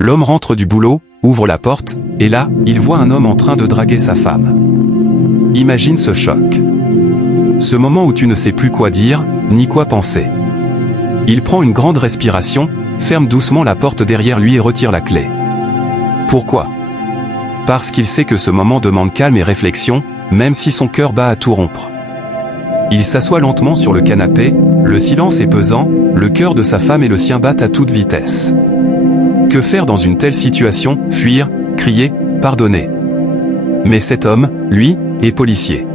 L'homme rentre du boulot, ouvre la porte, et là, il voit un homme en train de draguer sa femme. Imagine ce choc. Ce moment où tu ne sais plus quoi dire, ni quoi penser. Il prend une grande respiration, ferme doucement la porte derrière lui et retire la clé. Pourquoi? Parce qu'il sait que ce moment demande calme et réflexion, même si son cœur bat à tout rompre. Il s'assoit lentement sur le canapé, le silence est pesant, le cœur de sa femme et le sien battent à toute vitesse. Que faire dans une telle situation? Fuir, crier, pardonner. Mais cet homme, lui, est policier.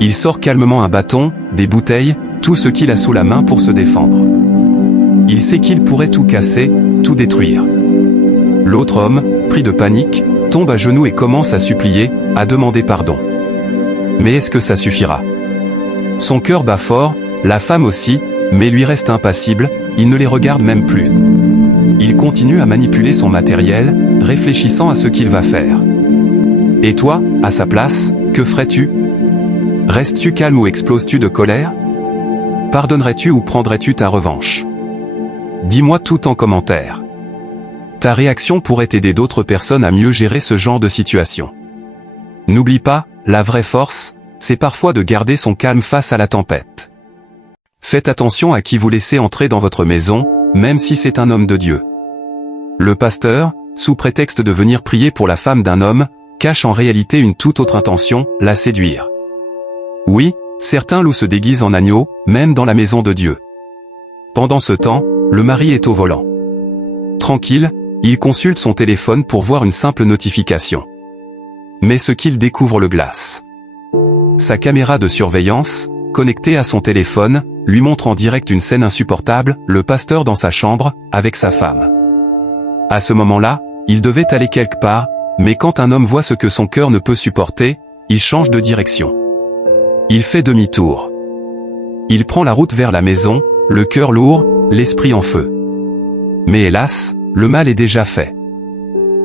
Il sort calmement un bâton, des bouteilles, tout ce qu'il a sous la main pour se défendre. Il sait qu'il pourrait tout casser, tout détruire. L'autre homme, pris de panique, tombe à genoux et commence à supplier, à demander pardon. Mais est-ce que ça suffira? Son cœur bat fort, la femme aussi, mais lui reste impassible, il ne les regarde même plus. Il continue à manipuler son matériel, réfléchissant à ce qu'il va faire. Et toi, à sa place, que ferais-tu? Restes-tu calme ou exploses-tu de colère? Pardonnerais-tu ou prendrais-tu ta revanche? Dis-moi tout en commentaire. Ta réaction pourrait aider d'autres personnes à mieux gérer ce genre de situation. N'oublie pas, la vraie force, c'est parfois de garder son calme face à la tempête. Faites attention à qui vous laissez entrer dans votre maison, même si c'est un homme de Dieu. Le pasteur, sous prétexte de venir prier pour la femme d'un homme, cache en réalité une toute autre intention, la séduire. Oui, certains loups se déguisent en agneaux, même dans la maison de Dieu. Pendant ce temps, le mari est au volant. Tranquille, il consulte son téléphone pour voir une simple notification. Mais ce qu'il découvre le glace. Sa caméra de surveillance, connectée à son téléphone, lui montre en direct une scène insupportable, le pasteur dans sa chambre, avec sa femme. À ce moment-là, il devait aller quelque part, mais quand un homme voit ce que son cœur ne peut supporter, il change de direction. Il fait demi-tour. Il prend la route vers la maison, le cœur lourd, l'esprit en feu. Mais hélas, le mal est déjà fait.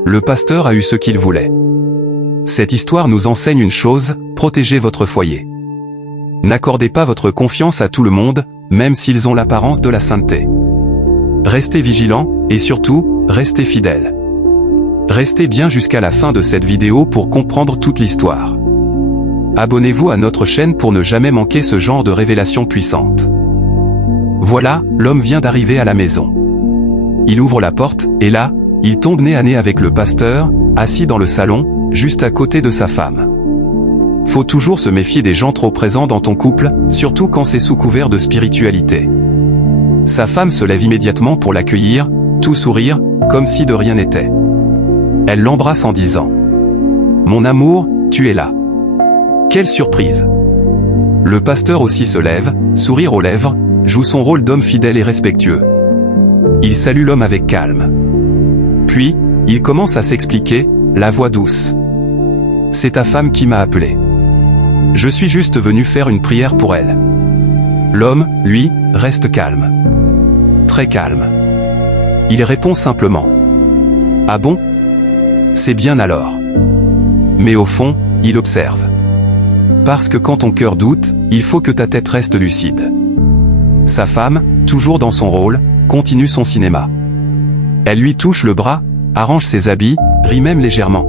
Le pasteur a eu ce qu'il voulait. Cette histoire nous enseigne une chose, protégez votre foyer. N'accordez pas votre confiance à tout le monde, même s'ils ont l'apparence de la sainteté. Restez vigilants, et surtout, restez fidèles. Restez bien jusqu'à la fin de cette vidéo pour comprendre toute l'histoire. Abonnez-vous à notre chaîne pour ne jamais manquer ce genre de révélations puissantes. Voilà, l'homme vient d'arriver à la maison. Il ouvre la porte, et là, il tombe nez à nez avec le pasteur, assis dans le salon, juste à côté de sa femme. Faut toujours se méfier des gens trop présents dans ton couple, surtout quand c'est sous couvert de spiritualité. Sa femme se lève immédiatement pour l'accueillir, tout sourire, comme si de rien n'était. Elle l'embrasse en disant « Mon amour, tu es là. » Quelle surprise! Le pasteur aussi se lève, sourire aux lèvres, joue son rôle d'homme fidèle et respectueux. Il salue l'homme avec calme. Puis, il commence à s'expliquer, la voix douce. « C'est ta femme qui m'a appelé. Je suis juste venu faire une prière pour elle. » L'homme, lui, reste calme. Très calme. Il répond simplement. « Ah bon? C'est bien alors. » Mais au fond, il observe. Parce que quand ton cœur doute, il faut que ta tête reste lucide. Sa femme, toujours dans son rôle, continue son cinéma. Elle lui touche le bras, arrange ses habits, rit même légèrement.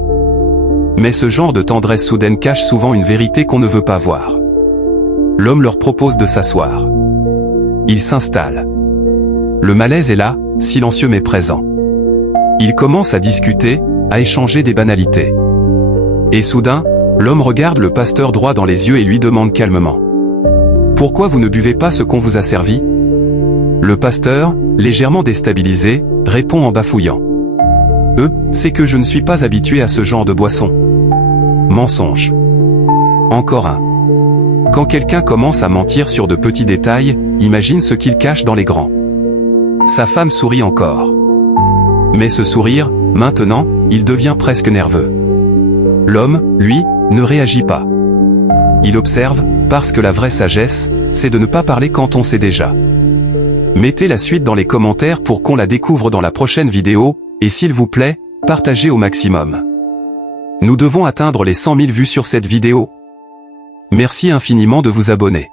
Mais ce genre de tendresse soudaine cache souvent une vérité qu'on ne veut pas voir. L'homme leur propose de s'asseoir. Ils s'installent. Le malaise est là, silencieux mais présent. Ils commencent à discuter, à échanger des banalités. Et soudain, l'homme regarde le pasteur droit dans les yeux et lui demande calmement. « Pourquoi vous ne buvez pas ce qu'on vous a servi ?» Le pasteur, légèrement déstabilisé, répond en bafouillant. « C'est que je ne suis pas habitué à ce genre de boisson. » Mensonge. Encore un. Quand quelqu'un commence à mentir sur de petits détails, imagine ce qu'il cache dans les grands. Sa femme sourit encore. Mais ce sourire, maintenant, il devient presque nerveux. L'homme, lui, ne réagit pas. Il observe, parce que la vraie sagesse, c'est de ne pas parler quand on sait déjà. Mettez la suite dans les commentaires pour qu'on la découvre dans la prochaine vidéo, et s'il vous plaît, partagez au maximum. Nous devons atteindre les 100 000 vues sur cette vidéo. Merci infiniment de vous abonner.